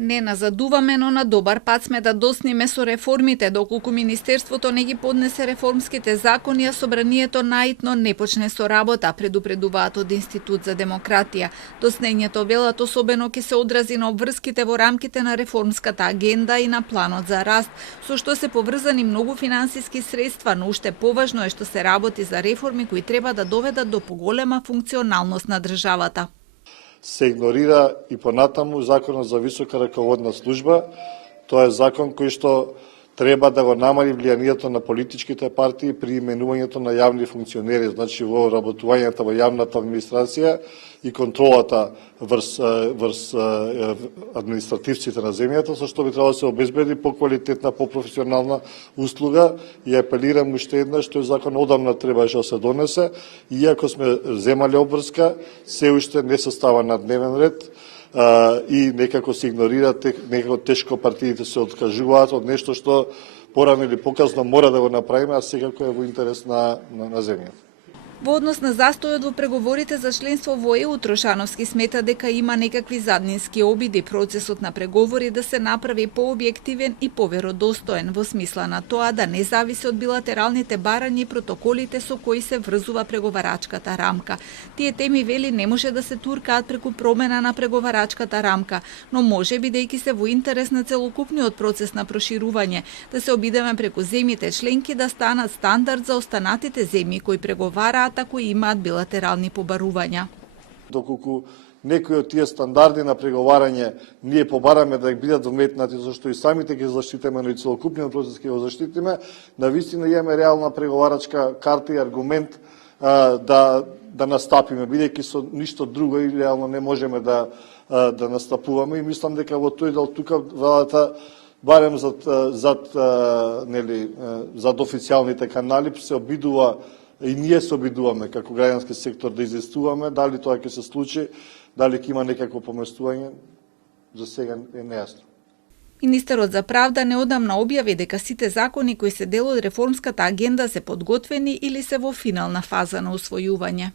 Не назадуваме, но на добар пат сме да досниме со реформите, доколку Министерството не ги поднесе реформските закони, а Собранието наитно не почне со работа, предупредуваат од Институт за демократија. Доснењето, велат, особено ќе се одрази на обврските во рамките на реформската агенда и на планот за раст, со што се поврзани многу финансиски средства, но уште поважно е што се работи за реформи кои треба да доведат до поголема функционалност на државата. Се игнорира и понатаму Законот за висока раководна служба. Тоа е закон кој што треба да го намали влијанието на политичките партии при именувањето на јавни функционери, значи во работувањето во јавната администрација и контролата врз административците на земјата, со што би требало да се обезбеди поквалитетна, попрофесионална услуга и апелирам уште еднаш, тој закон одамна требаше да се донесе, иако сме земале обврска, се уште не се става на дневен ред, и некако се игнорира, некако тешко партиите се откажуваат од нешто што порано или показно мора да го направиме, а секако е во интерес на земјата. Во однос на застојот во преговорите за членство во ЕУ, Трошановски смета дека има некакви заднински обиди процесот на преговори да се направи пообјективен и поверодостоен, во смисла на тоа да не зависи од билатералните барања и протоколите со кои се врзува преговарачката рамка. Тие теми, вели, не може да се туркаат преку промена на преговарачката рамка, но може, бидејќи се во интерес на целокупниот процес на проширување, да се обидеме преку земјите членки да станат стандард за останатите земји кои преговараат, кои имаат билатерални побарувања. Доколку некои од тие стандарди на преговарање ние побараме да ги бидат вметнати, зашто и самите ги заштитиме, но и целокупниот процес ќе го заштитиме, навистина имаме реална преговарачка карта и аргумент да настапиме, бидејќи со ништо друго и реално не можеме да настапуваме, и мислам дека во тој дел тука владата барем зад официјалните канали се обидува. И ние се обидуваме како граѓански сектор да известуваме, дали тоа ќе се случи, дали ќе има некакво поместување, за сега е нејасно. Министерот за правда неодамна објави дека сите закони кои се дел од реформската агенда се подготвени или се во финална фаза на усвојување.